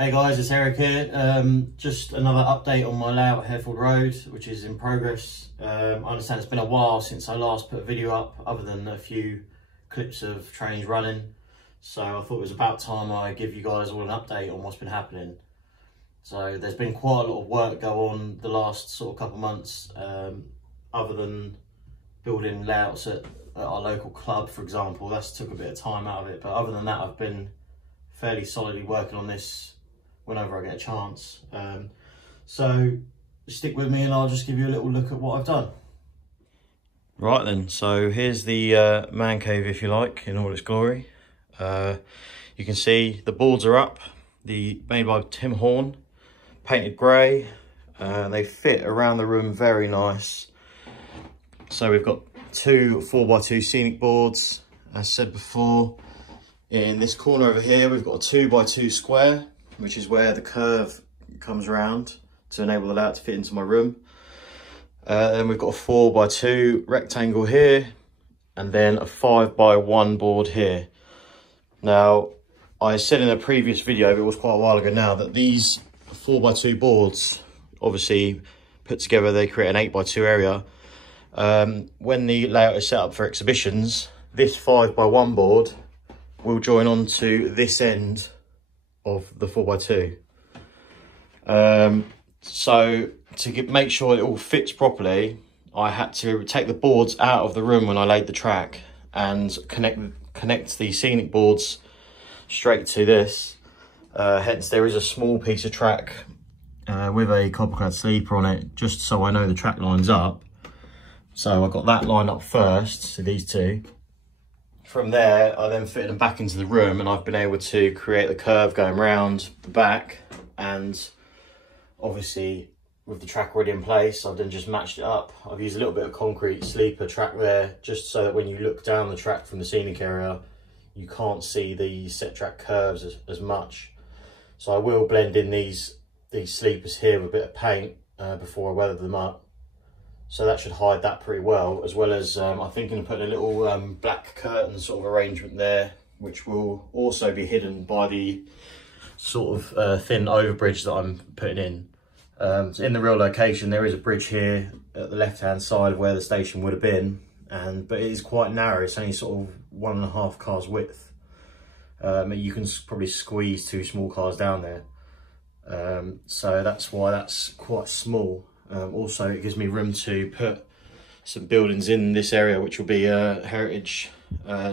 Hey guys, it's Eric here. Just another update on my layout at Harefield Road, which is in progress. I understand it's been a while since I last put a video up, other than a few clips of trains running. So I thought it was about time I give you guys all an update on what's been happening. So there's been quite a lot of work go on the last sort of couple of months, other than building layouts at our local club, for example. That's took a bit of time out of it, but other than that, I've been fairly solidly working on this whenever I get a chance. So stick with me and I'll just give you a little look at what I've done. Right then, so here's the man cave, if you like, in all its glory. You can see the boards are up, made by Tim Horn, painted grey. They fit around the room very nice. So we've got two 4x2 scenic boards, as said before. In this corner over here, we've got a 2x2 square, which is where the curve comes around to enable the layout to fit into my room. Then we've got a 4x2 rectangle here, and then a 5x1 board here. Now, I said in a previous video, but it was quite a while ago now, that these 4x2 boards, obviously put together, they create an 8x2 area. When the layout is set up for exhibitions, this 5x1 board will join on to this end of the 4x2. So to make sure it all fits properly, I had to take the boards out of the room when I laid the track and connect the scenic boards straight to this. Hence there is a small piece of track with a copper-clad sleeper on it, just so I know the track lines up. So I got that lined up first, so these two. From there, I then fitted them back into the room, and I've been able to create the curve going round the back. And obviously, with the track already in place, I've then just matched it up. I've used a little bit of concrete sleeper track there, just so that when you look down the track from the scenic area, you can't see the set track curves as much. So I will blend in these sleepers here with a bit of paint before I weather them up. So that should hide that pretty well, as well as I'm thinking of putting a little black curtain sort of arrangement there, which will also be hidden by the sort of thin overbridge that I'm putting in. So in the real location, there is a bridge here at the left-hand side of where the station would have been, but it is quite narrow. It's only sort of 1.5 cars width. You can probably squeeze 2 small cars down there. So that's why that's quite small. Also, it gives me room to put some buildings in this area, which will be a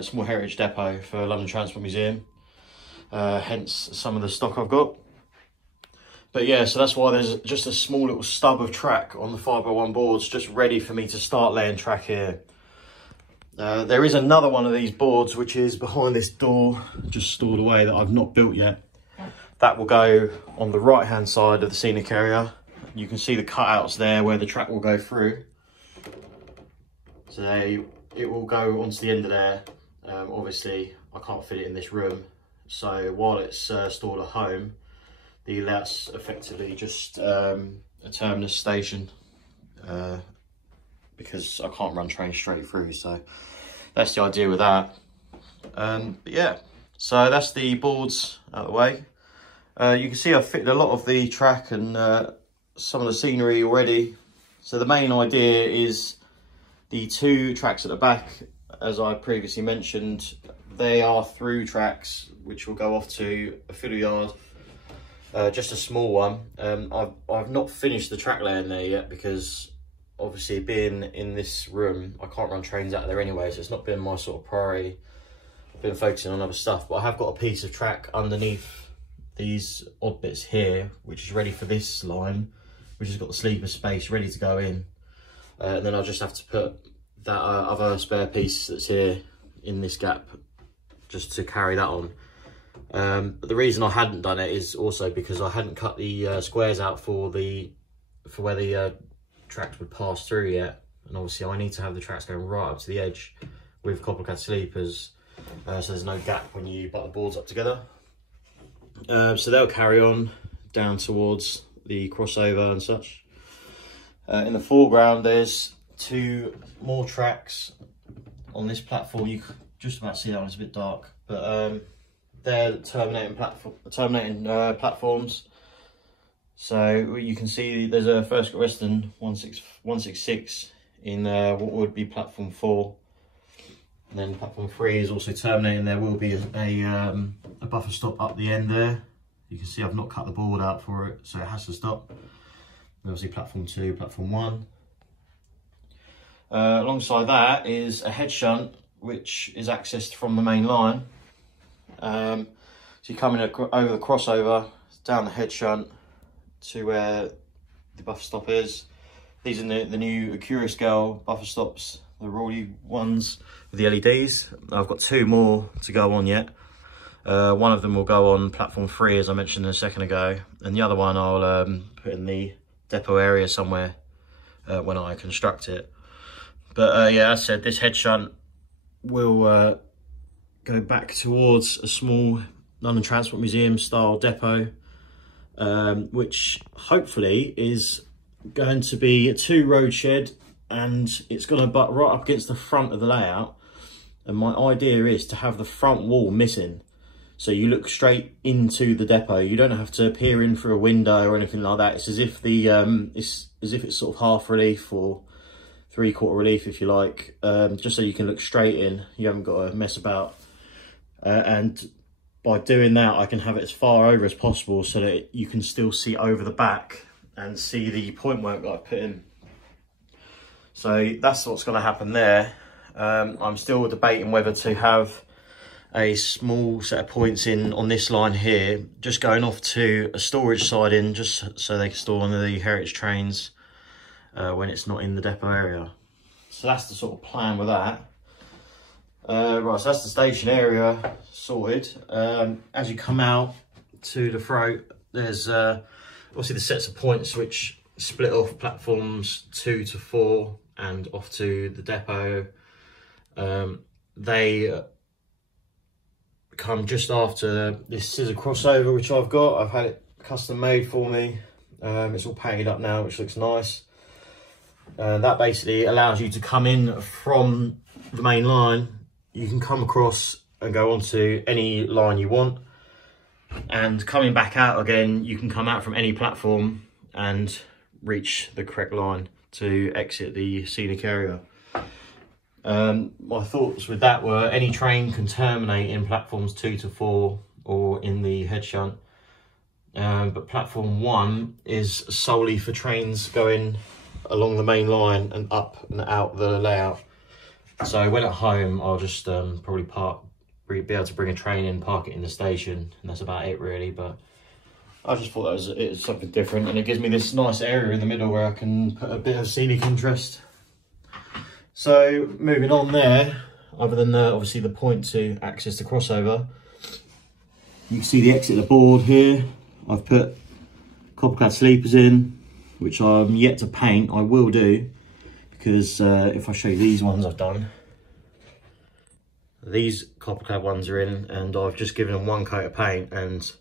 small heritage depot for London Transport Museum. Hence some of the stock I've got. But yeah, so that's why there's just a small little stub of track on the 5x1 boards, just ready for me to start laying track here. There is another one of these boards, which is behind this door, just stored away, that I've not built yet. That will go on the right-hand side of the scenic area. You can see the cutouts there where the track will go through. So it will go onto the end of there. Obviously, I can't fit it in this room. So while it's stored at home, the layout's effectively just a terminus station, because I can't run trains straight through. So that's the idea with that. But yeah, so that's the boards out of the way. You can see I've fitted a lot of the track and some of the scenery already. So the main idea is the 2 tracks at the back, as I previously mentioned. They are through tracks which will go off to a fiddle yard, just a small one. I've not finished the track laying there yet, because obviously being in this room, I can't run trains out of there anyway, so it's not been my sort of priority. I've been focusing on other stuff, but I have got a piece of track underneath these odd bits here, which is ready for this line, which has got the sleeper space ready to go in. And then I'll just have to put that other spare piece that's here in this gap, just to carry that on. But the reason I hadn't done it is also because I hadn't cut the squares out for where the tracks would pass through yet. And obviously I need to have the tracks going right up to the edge with copper-clad sleepers, so there's no gap when you butt the boards up together. So they'll carry on down towards the crossover and such. In the foreground, there's 2 more tracks on this platform. You can just about see that one, it's a bit dark, but they're terminating platforms. So you can see there's a first Western 166 in what would be platform 4, and then platform 3 is also terminating. There will be a buffer stop up the end there. You can see I've not cut the board out for it, so it has to stop. And obviously platform 2, platform 1. Alongside that is a head shunt, which is accessed from the main line. So you come in over the crossover, down the head shunt to where the buffer stop is. These are the new Curious Girl buffer stops, the Rawley ones with the LEDs. I've got 2 more to go on yet. One of them will go on platform 3, as I mentioned a second ago, and the other one I'll put in the depot area somewhere when I construct it. But yeah, as I said, this head shunt will go back towards a small London Transport Museum style depot, which hopefully is going to be a 2-road shed, and it's going to butt right up against the front of the layout. And my idea is to have the front wall missing, so you look straight into the depot. You don't have to peer in through a window or anything like that. It's as if the it's sort of half relief or 3/4 relief, if you like, just so you can look straight in. You haven't got to mess about. And by doing that, I can have it as far over as possible so that you can still see over the back and see the point work that I've put in. So that's what's going to happen there. I'm still debating whether to have a small set of points in on this line here, just going off to a storage siding, just so they can store one of the heritage trains when it's not in the depot area. So that's the sort of plan with that. Right, so that's the station area sorted. As you come out to the throat, there's obviously the sets of points which split off platforms 2 to 4 and off to the depot. They come just after this scissor crossover, which I've got. I've had it custom made for me. It's all painted up now, which looks nice. That basically allows you to come in from the main line. You can come across and go onto any line you want, and coming back out again, you can come out from any platform and reach the correct line to exit the scenic area. My thoughts with that were any train can terminate in platforms 2 to 4 or in the head shunt, but platform 1 is solely for trains going along the main line and up and out the layout. So when at home, I'll just probably be able to bring a train in, park it in the station, and that's about it really. But I just thought it was something different, and it gives me this nice area in the middle where I can put a bit of scenic interest. So moving on there, other than obviously the point to access the crossover, you can see the exit of the board here. I've put copper-clad sleepers in, which I'm yet to paint. I will do, because if I show you these ones I've done, these copper-clad ones are in, and I've just given them 1 coat of paint, and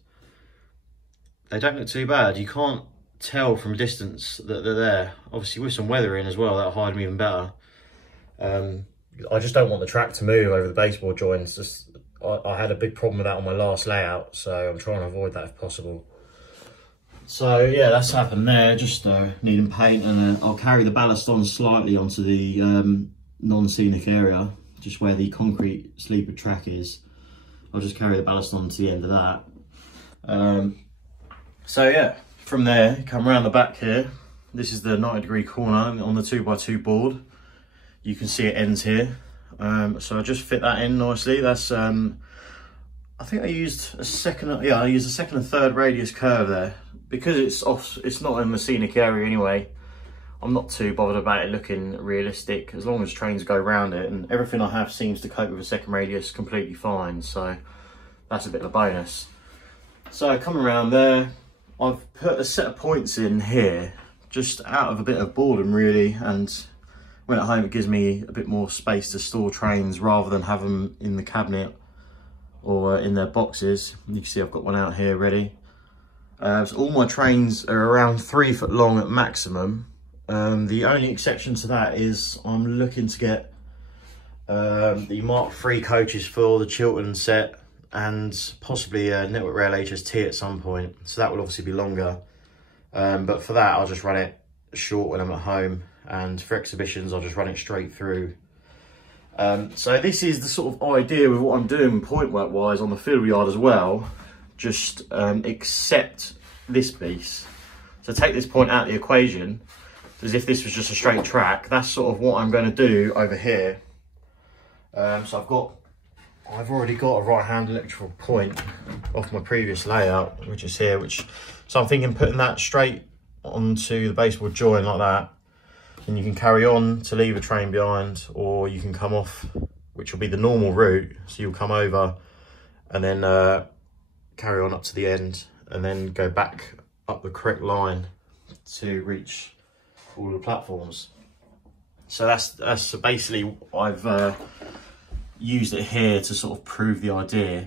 they don't look too bad. You can't tell from a distance that they're there. Obviously with some weather in as well, that'll hide them even better. I just don't want the track to move over the baseboard joints. I had a big problem with that on my last layout, so I'm trying to avoid that if possible. So yeah, that's happened there, just needing paint, and I'll carry the ballast on slightly onto the non-scenic area, just where the concrete sleeper track is. I'll just carry the ballast on to the end of that. So yeah, from there, come around the back here. This is the 90-degree corner on the 2x2 board. You can see it ends here. So I just fit that in nicely. That's I think I used a second, yeah, I used a second and third radius curve there. Because it's not in the scenic area anyway, I'm not too bothered about it looking realistic, as long as trains go around it, and everything I have seems to cope with a second radius completely fine, so that's a bit of a bonus. So coming around there, I've put a set of points in here, just out of a bit of boredom really, and when at home it gives me a bit more space to store trains rather than have them in the cabinet or in their boxes. You can see I've got one out here ready. So all my trains are around 3 foot long at maximum. The only exception to that is I'm looking to get the Mark III coaches for the Chiltern set and possibly a network rail HST at some point. So that will obviously be longer. But for that, I'll just run it short when I'm at home, and for exhibitions, I'll just run it straight through. So this is the sort of idea with what I'm doing point work wise on the field yard as well, just except this piece. So take this point out of the equation, as if this was just a straight track. That's sort of what I'm going to do over here. So I've already got a right hand electrical point off my previous layout, which is here, so I'm thinking putting that straight onto the baseboard join like that, and you can carry on to leave a train behind, or you can come off, which will be the normal route. So you'll come over and then carry on up to the end, and then go back up the correct line to reach all the platforms. So that's basically, I've used it here to sort of prove the idea.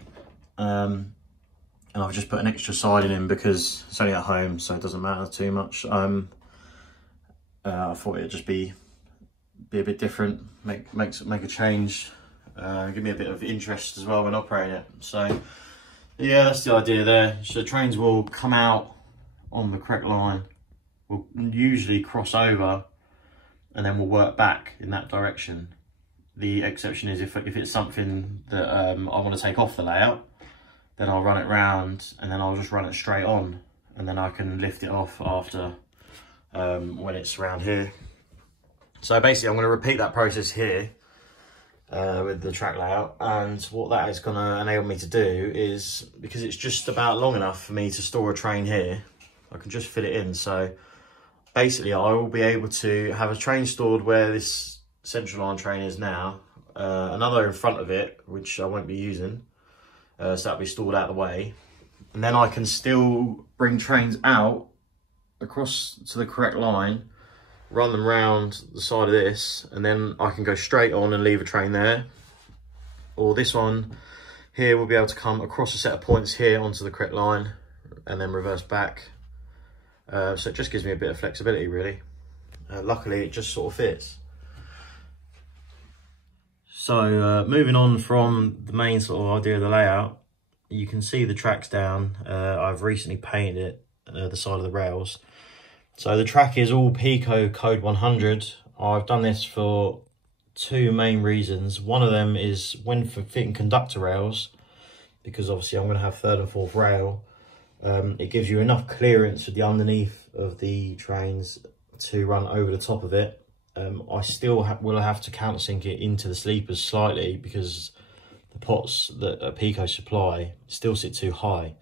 And I've just put an extra siding in because it's only at home, so it doesn't matter too much. I thought it'd just be a bit different, make a change, give me a bit of interest as well when operating it. So yeah, that's the idea there. So trains will come out on the correct line, we'll usually cross over, and then we'll work back in that direction. The exception is if it's something that I want to take off the layout, then I'll run it round, and then I'll just run it straight on, and then I can lift it off after when it's around here. So basically I'm going to repeat that process here with the track layout, and what that is going to enable me to do is, because it's just about long enough for me to store a train here, I can just fit it in. So basically I will be able to have a train stored where this central line train is now, another in front of it which I won't be using, so that'll be stored out of the way, and then I can still bring trains out across to the correct line, run them round the side of this, and then I can go straight on and leave a train there. Or this one here will be able to come across a set of points here onto the correct line and then reverse back. So it just gives me a bit of flexibility really. Luckily it just sort of fits. So moving on from the main sort of idea of the layout, you can see the tracks down. I've recently painted it, the side of the rails. So the track is all Pico code 100. I've done this for two main reasons. One of them is when for fitting conductor rails, because obviously I'm going to have third and fourth rail. It gives you enough clearance with the underneath of the trains to run over the top of it. I still will have to countersink it into the sleepers slightly, because the pots that Pico supply still sit too high.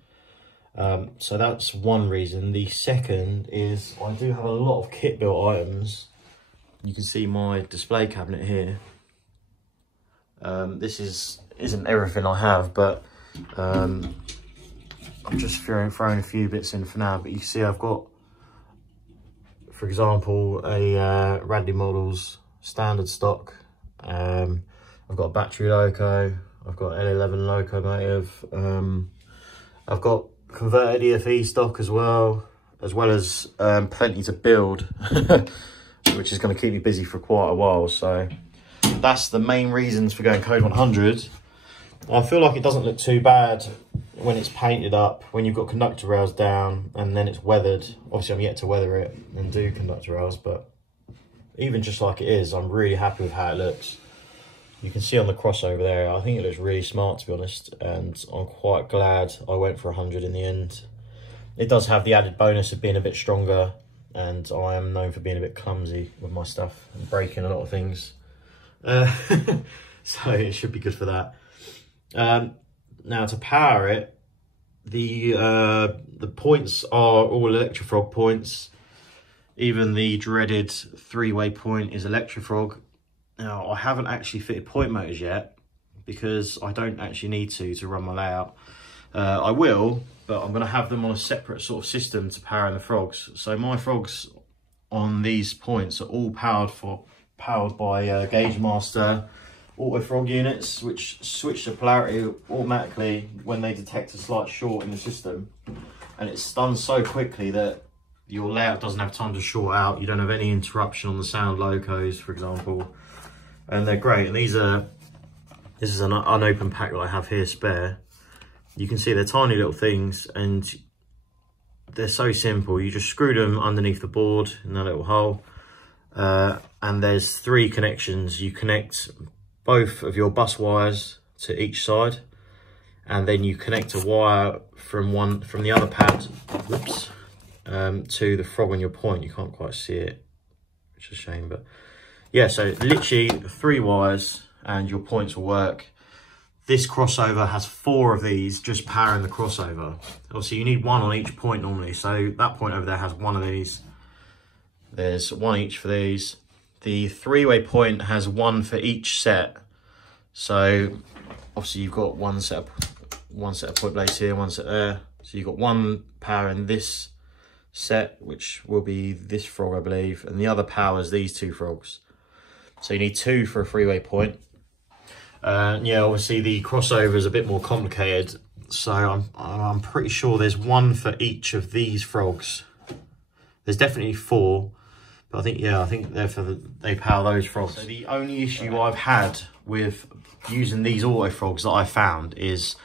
So that's one reason. The second is I do have a lot of kit built items. You can see my display cabinet here. This isn't everything I have, but I'm just throwing a few bits in for now. But you can see I've got, for example, a Radley Models standard stock. I've got a battery loco. I've got L11 locomotive. I've got converted EFE stock as well as plenty to build, which is going to keep me busy for quite a while. So that's the main reasons for going code 100. I feel like it doesn't look too bad when it's painted up, when you've got conductor rails down and then it's weathered. Obviously I'm yet to weather it and do conductor rails, but even just like it is, I'm really happy with how it looks. You can see on the crossover there, I think it looks really smart, to be honest, and I'm quite glad I went for 100 in the end. It does have the added bonus of being a bit stronger, and I am known for being a bit clumsy with my stuff and breaking a lot of things. So it should be good for that. Now to power it, the points are all Electrofrog points. Even the dreaded three-way point is Electrofrog. Now, I haven't actually fitted point motors yet because I don't actually need to run my layout. I will, but I'm going to have them on a separate sort of system to power the frogs. So my frogs on these points are all powered by Gauge Master auto frog units, which switch the polarity automatically when they detect a slight short in the system. And it's done so quickly that your layout doesn't have time to short out. You don't have any interruption on the sound locos, for example. And they're great. And this is an unopened pack that I have here spare. You can see they're tiny little things and they're so simple. You just screw them underneath the board in that little hole. And there's 3 connections. You connect both of your bus wires to each side, and then you connect a wire from the other pad, whoops, to the frog on your point. You can't quite see it, which is a shame, but yeah, so literally 3 wires and your points will work. This crossover has 4 of these just powering the crossover. Obviously you need 1 on each point normally, so that point over there has 1 of these. There's 1 each for these. The 3-way point has 1 for each set. So obviously you've got one set of point blades here, 1 set there. So you've got 1 power in this set, which will be this frog, I believe, and the other powers these 2 frogs. So you need 2 for a 3-way point. Yeah, obviously the crossover is a bit more complicated, so I'm pretty sure there's 1 for each of these frogs. There's definitely 4, but I think they power those frogs. So the only issue I've had with using these auto frogs that I found is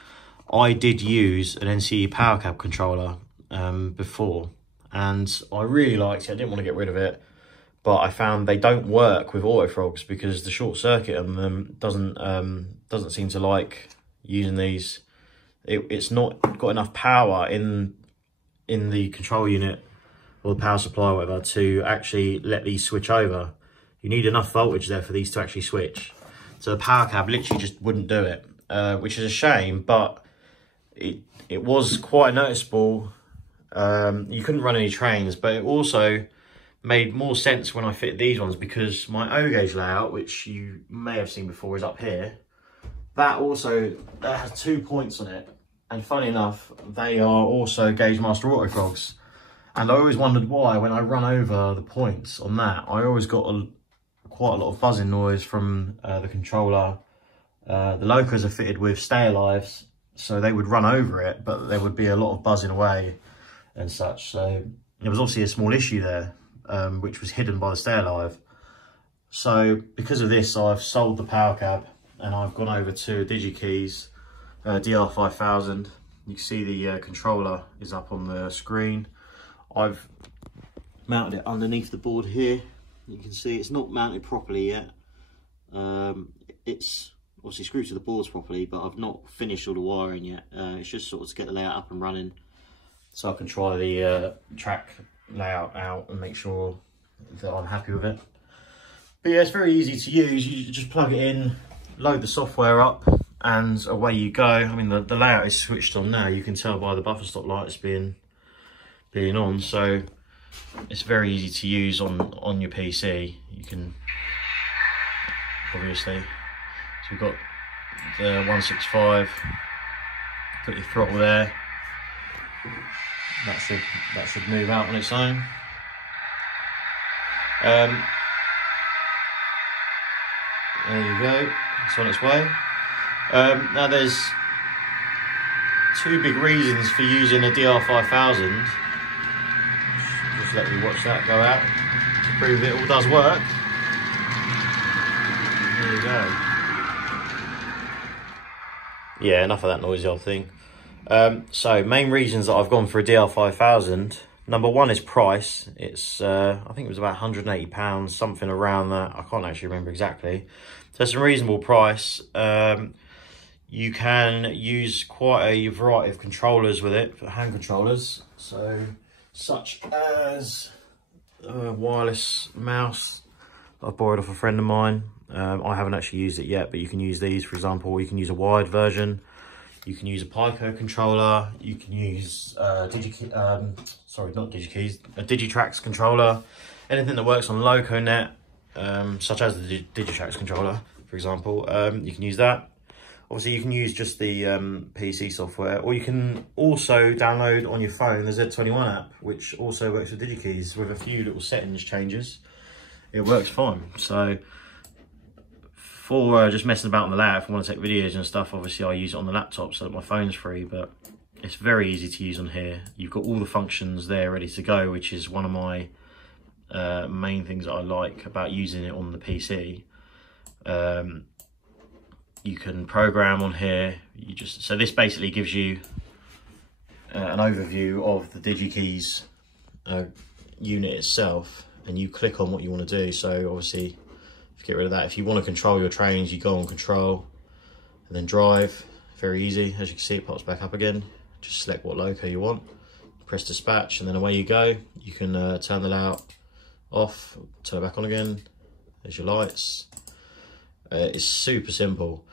I did use an NCE power cab controller before, and I really liked it. I didn't want to get rid of it, but I found they don't work with auto frogs because the short circuit on them doesn't seem to like using these. It's not got enough power in the control unit or the power supply or whatever to actually let these switch over. You need enough voltage there for these to actually switch. So the power cab literally just wouldn't do it, which is a shame, but it was quite noticeable. You couldn't run any trains, but it also made more sense when I fit these ones because my O gauge layout, which you may have seen before, is up here. That has 2 points on it, and funny enough, they are also Gauge Master Auto Frogs. And I always wondered why, when I run over the points on that, I always got quite a lot of buzzing noise from the controller. The locos are fitted with stay alives, so they would run over it, but there would be a lot of buzzing away and such. So there was obviously a small issue there, which was hidden by the stay alive. So because of this, I've sold the power cab and I've gone over to DigiKeys DR5000. You can see the controller is up on the screen. I've mounted it underneath the board here. You can see it's not mounted properly yet. It's obviously screwed to the boards properly, but I've not finished all the wiring yet. It's just sort of to get the layout up and running, so I can try the track layout out and make sure that I'm happy with it. But yeah, it's very easy to use. You just plug it in, load the software up, and away you go. I mean, the layout is switched on now. You can tell by the buffer stop lights being on, so it's very easy to use on your PC. You can obviously, so we've got the 165, put your throttle there. That should move out on its own. There you go, it's on its way. Now there's 2 big reasons for using a DR5000. Just let me watch that go out to prove that it all does work. There you go. Yeah, enough of that noisy old thing. So main reasons that I've gone for a DR5000. Number 1 is price. It's I think it was about £180, something around that. I can't actually remember exactly. So it's a reasonable price. You can use quite a variety of controllers with it, hand controllers. So such as a wireless mouse that I borrowed off a friend of mine. I haven't actually used it yet, but you can use these, for example. You can use a wired version. You can use a Pico controller. You can use a Digitrax controller. Anything that works on LocoNet, such as the Digitrax controller, for example, you can use that. Obviously, you can use just the PC software, or you can also download on your phone the Z21 app, which also works with DigiKeys with a few little settings changes. It works fine. So for just messing about on the lap, if I want to take videos and stuff, obviously I use it on the laptop so that my phone's free, but it's very easy to use on here. You've got all the functions there ready to go, which is one of my main things that I like about using it on the PC. you can program on here. So this basically gives you an overview of the DigiKeys unit itself, and you click on what you want to do. So obviously, if you get rid of that, if you want to control your trains, you go on control and then drive. Very easy. As you can see, it pops back up again. Just select what loco you want, press dispatch, and then away you go. You can turn the layout off, turn it back on again. There's your lights. It's super simple,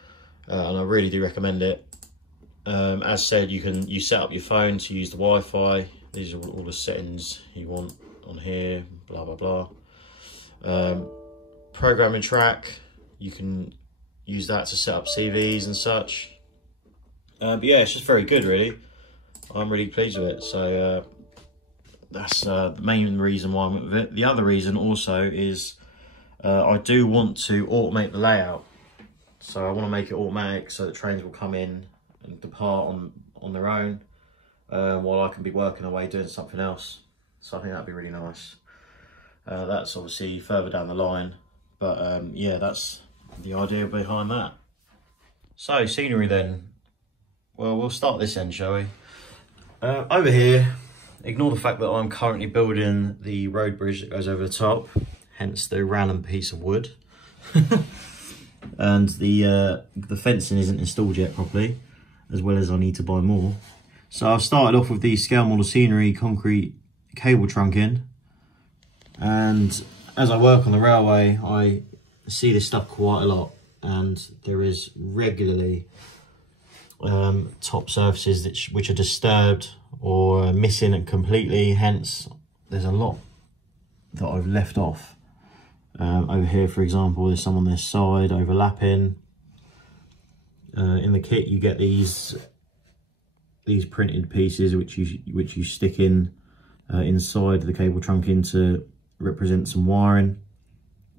and I really do recommend it. As said, you set up your phone to use the Wi-Fi. These are all the settings you want on here, blah blah blah. Programming track, you can use that to set up CVs and such. But yeah, it's just very good, really. I'm really pleased with it. So that's the main reason why I went with it. The other reason also is I do want to automate the layout. So I want to make it automatic so that trains will come in and depart on their own, while I can be working away doing something else. So I think that'd be really nice. That's obviously further down the line, but yeah, that's the idea behind that. So scenery then. Well, we'll start this end, shall we? Over here, ignore the fact that I'm currently building the road bridge that goes over the top, hence the random piece of wood. And the fencing isn't installed yet properly, as well as I need to buy more. So I've started off with the scale model scenery concrete cable trunking, and as I work on the railway, I see this stuff quite a lot, and there is regularly top surfaces which are disturbed or missing completely. Hence, there's a lot that I've left off. Over here, for example, there's some on this side overlapping. In the kit, you get these printed pieces which you stick in inside the cable trunking to represent some wiring.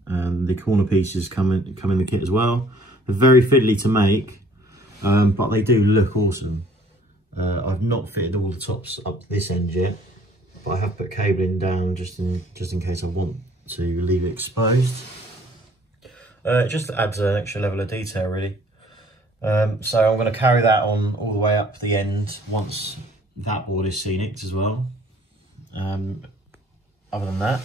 The corner pieces come in the kit as well. They're very fiddly to make, but they do look awesome. I've not fitted all the tops up to this end yet, but I have put cabling down just in case I want to leave it exposed. It just adds an extra level of detail, really. So I'm going to carry that on all the way up the end once that board is scenic as well. Other than that,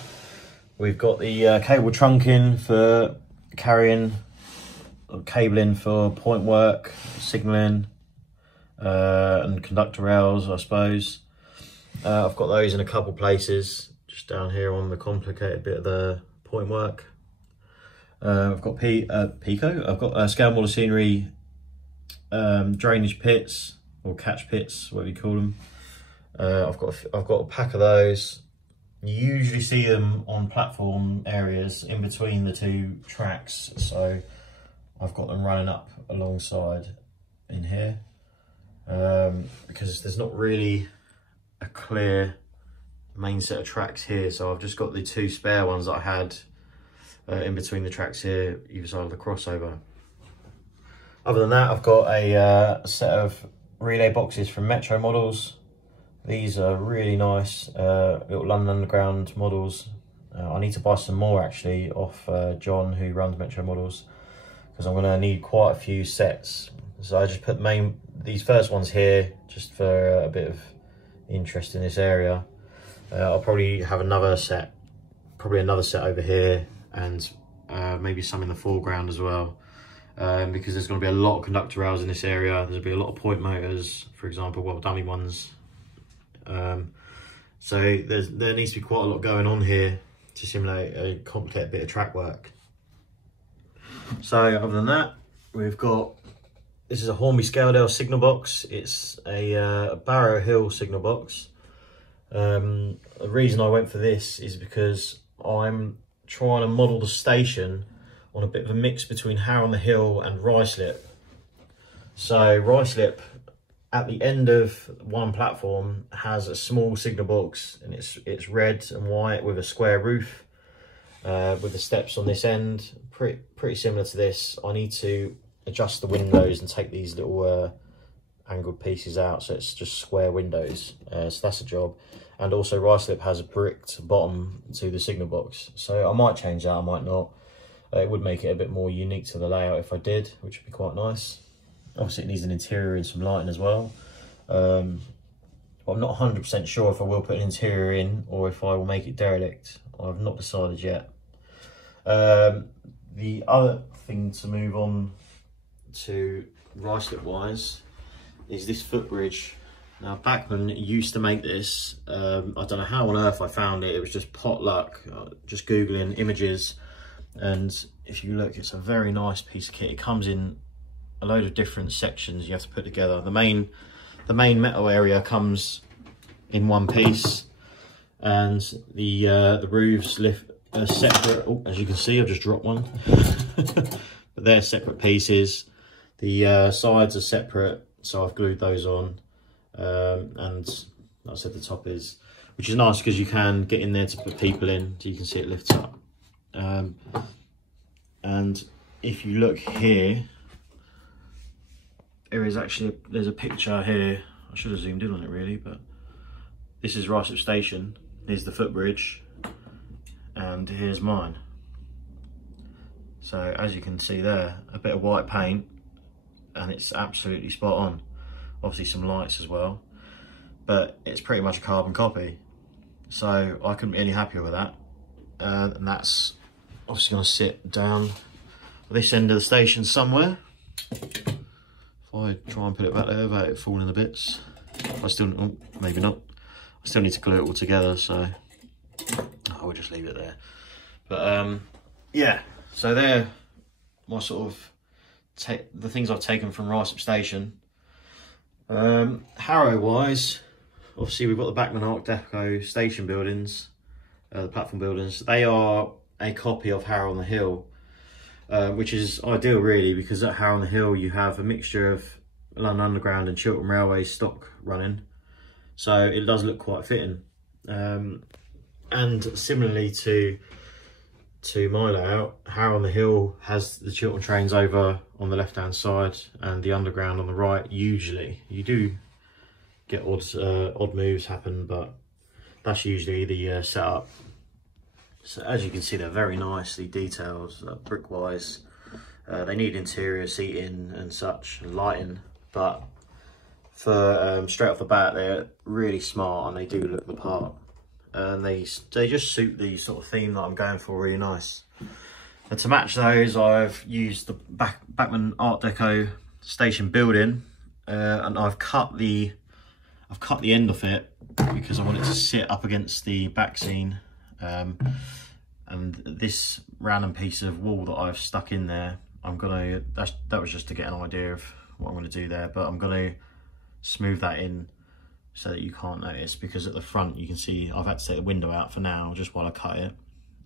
we've got the cable trunking for carrying, cabling for point work, signalling, and conductor rails, I suppose. I've got those in a couple places, just down here on the complicated bit of the point work. I've got Pico. I've got scale model scenery drainage pits or catch pits, whatever you call them. I've got a pack of those. You usually see them on platform areas in between the two tracks, so I've got them running up alongside in here, because there's not really a clear main set of tracks here, so I've just got the two spare ones that I had in between the tracks here, either side of the crossover. Other than that, I've got a set of relay boxes from Metro models. These are really nice little London Underground models. I need to buy some more actually off John, who runs Metro models, because I'm going to need quite a few sets. So I just put these first ones here just for a bit of interest in this area. I'll probably have another set over here, and maybe some in the foreground as well, because there's going to be a lot of conductor rails in this area. There'll be a lot of point motors, for example, well, dummy ones. So there needs to be quite a lot going on here to simulate a complicated bit of track work. So other than that, we've got, this is a Hornby Scaledale signal box. It's a Barrow Hill signal box. The reason I went for this is because I'm trying to model the station on a bit of a mix between Harrow on the Hill and Ruislip. So Ruislip, at the end of one platform, has a small signal box, and it's red and white with a square roof, with the steps on this end, pretty similar to this. I need to adjust the windows and take these little angled pieces out, so it's just square windows. So that's a job. And also Ruislip has a bricked bottom to the signal box, so I might change that, I might not. It would make it a bit more unique to the layout if I did, which would be quite nice. Obviously it needs an interior and some lighting as well. I'm not 100% sure if I will put an interior in or if I will make it derelict. I've not decided yet. The other thing to move on to Ruislip wise is this footbridge. Now Bachmann used to make this. I don't know how on earth I found it. It was just pot luck, just Googling images. And if you look, it's a very nice piece of kit. It comes in a load of different sections you have to put together. The main metal area comes in one piece, and the roofs are separate. Oh, as you can see, I've just dropped one. But they're separate pieces. The sides are separate, so I've glued those on. And like I said, the top is, which is nice because you can get in there to put people in, so you can see it lifts up. And if you look here, there's a picture here. I should have zoomed in on it really, but this is Ruislip Station. Here's the footbridge, and here's mine. So as you can see there, a bit of white paint, and it's absolutely spot on. Obviously some lights as well, but it's pretty much a carbon copy. So I couldn't be any happier with that. And that's obviously going to sit down this end of the station somewhere. If I try and put it back there without it falling to bits, I still, oh, maybe not. I still need to glue it all together, so I will just leave it there. But yeah, so they're my sort of the things I've taken from Ruislip Station. Harrow wise, obviously we've got the Bachmann Art Deco station buildings, the platform buildings. They are a copy of Harrow on the Hill, which is ideal really, because at Harrow on the Hill you have a mixture of London Underground and Chiltern Railway stock running, so it does look quite fitting. And similarly to my layout, Harrow on the Hill has the Chiltern trains over on the left hand side and the Underground on the right. Usually you do get odd moves happen, but that's usually the setup. So as you can see, they're very nicely detailed, brick wise. They need interior seating and such, and lighting, but for straight off the bat they're really smart and they do look the part. And they just suit the sort of theme that I'm going for really nice. And to match those, I've used the Bachmann Art Deco station building, and I've cut the end of it because I want it to sit up against the back scene. And this random piece of wall that I've stuck in there, that was just to get an idea of what I'm going to do there, but I'm going to smooth that in so that you can't notice, because at the front you can see I've had to take the window out for now just while I cut it,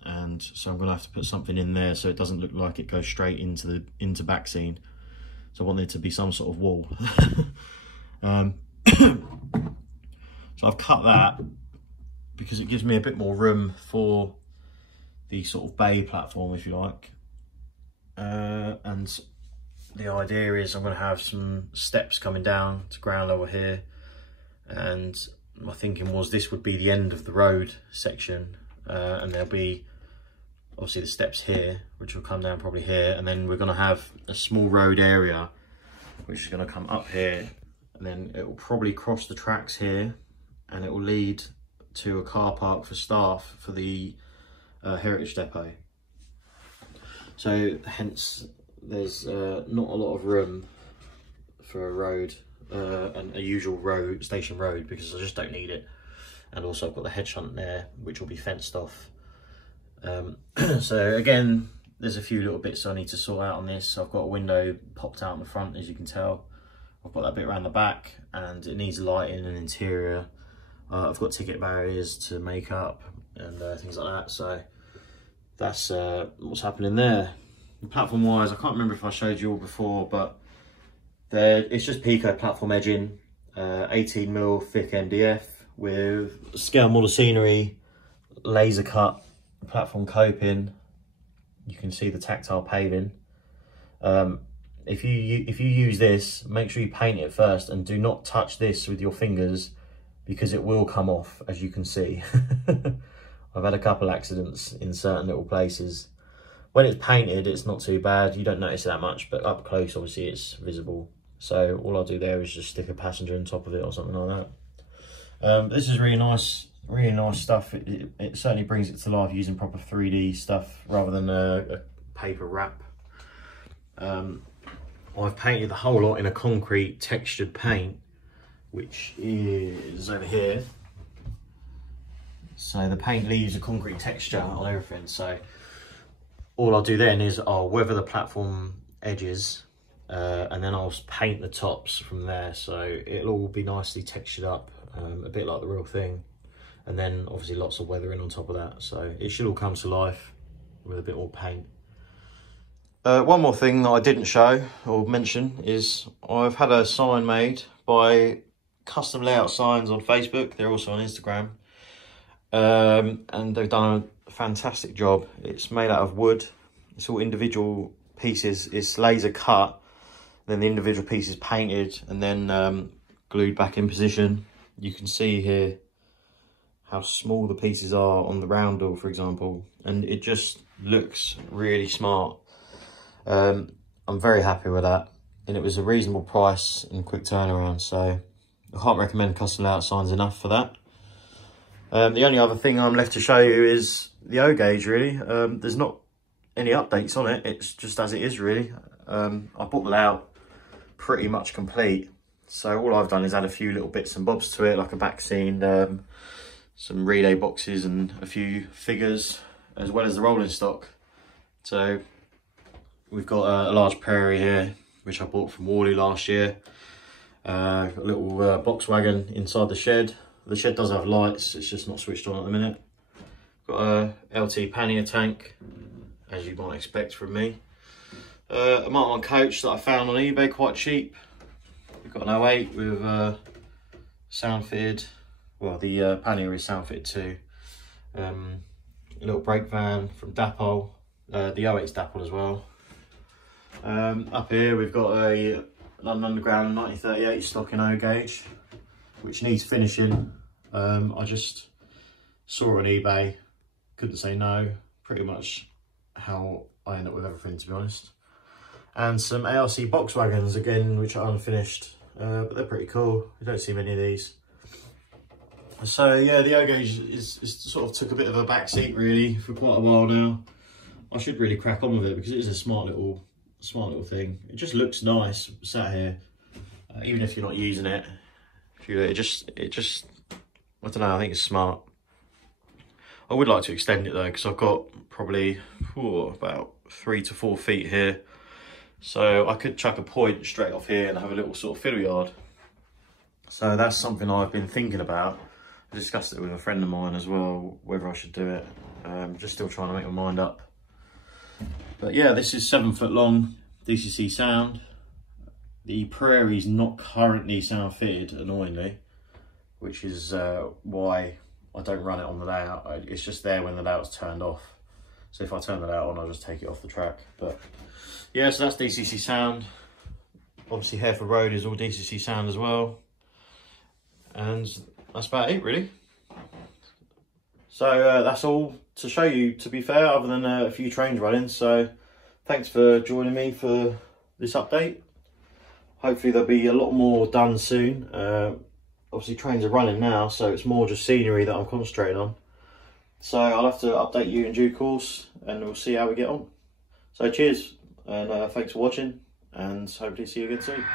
and so I'm going to have to put something in there so it doesn't look like it goes straight into back scene. So I want there to be some sort of wall. So I've cut that because it gives me a bit more room for the sort of bay platform, if you like. And the idea is I'm going to have some steps coming down to ground level here, and my thinking was this would be the end of the road section, and there'll be obviously the steps here which will come down probably here, and then we're going to have a small road area which is going to come up here, and then it will probably cross the tracks here, and it will lead to a car park for staff for the Heritage Depot. So hence there's not a lot of room for a road, and a usual road, station road, because I just don't need it. And also I've got the head shunt there which will be fenced off. So again, there's a few little bits I need to sort out on this. I've got a window popped out in the front, as you can tell. I've got that bit around the back, and it needs lighting and interior. I've got ticket barriers to make up and things like that. So that's what's happening there. Platform wise, I can't remember if I showed you all before, but it's just Pico platform edging, 18mm thick MDF with scale model scenery, laser cut platform coping. You can see the tactile paving. If you use this, make sure you paint it first, and do not touch this with your fingers because it will come off, as you can see. I've had a couple accidents in certain little places, When it's painted, it's not too bad. You don't notice it that much, but up close, obviously, it's visible. So all I'll do there is just stick a passenger on top of it or something like that. This is really nice stuff. It certainly brings it to life using proper 3D stuff rather than a paper wrap. I've painted the whole lot in a concrete textured paint, which is over here. So the paint leaves a concrete texture on everything. So all I'll do then is I'll weather the platform edges and then I'll paint the tops from there. So it'll all be nicely textured up, a bit like the real thing. And then obviously lots of weathering on top of that. So it should all come to life with a bit more paint. One more thing that I didn't show or mention is I've had a sign made by Custom Layout Signs on Facebook. They're also on Instagram. And they've done a fantastic job. It's made out of wood. It's all individual pieces. It's laser cut. Then the individual pieces painted and then glued back in position. You can see here how small the pieces are on the roundel, for example. And it just looks really smart. I'm very happy with that, and it was a reasonable price and quick turnaround, so I can't recommend Custom Layout Signs enough for that. The only other thing I'm left to show you is the O gauge, really. There's not any updates on it, it's just as it is, really. I bought the layout pretty much complete, so all I've done is add a few little bits and bobs to it, like a back scene, some relay boxes and a few figures, as well as the rolling stock. So we've got a large prairie here, which I bought from Worley last year. Got a little box wagon inside the shed. The shed does have lights, it's just not switched on at the minute. Got a LT pannier tank, as you might expect from me. A Mark coach that I found on eBay quite cheap. We've got an 08 with sound fitted. Well, the pannier is sound fitted too. A little brake van from Dapol. The 08's Dapol as well. Up here we've got an underground 1938 stock in O gauge, which needs finishing. I just saw it on eBay, couldn't say no. Pretty much how I end up with everything, to be honest. And some ARC box wagons again, which are unfinished, but they're pretty cool. You don't see many of these. So yeah, the O gauge is sort of took a bit of a back seat really for quite a while now. I should really crack on with it because it is a smart little thing. It just looks nice sat here, even if you're not using it. It just I don't know, I think it's smart. I would like to extend it though, because I've got probably about 3 to 4 feet here, so I could chuck a point straight off here and have a little sort of fiddle yard. So that's something I've been thinking about. I discussed it with a friend of mine as well, whether I should do it. Just still trying to make my mind up. But yeah, this is 7 foot long DCC sound. The prairie's not currently sound fitted, annoyingly, which is why I don't run it on the layout. It's just there when the layout's turned off. So if I turn the layout on, I'll just take it off the track. But yeah, so that's DCC sound. Obviously Harefield Road is all DCC sound as well. And that's about it really. So that's all to show you, to be fair, other than a few trains running. So thanks for joining me for this update. Hopefully there'll be a lot more done soon. Obviously trains are running now, so it's more just scenery that I'm concentrating on. So I'll have to update you in due course and we'll see how we get on. So cheers and thanks for watching, and hopefully see you again soon.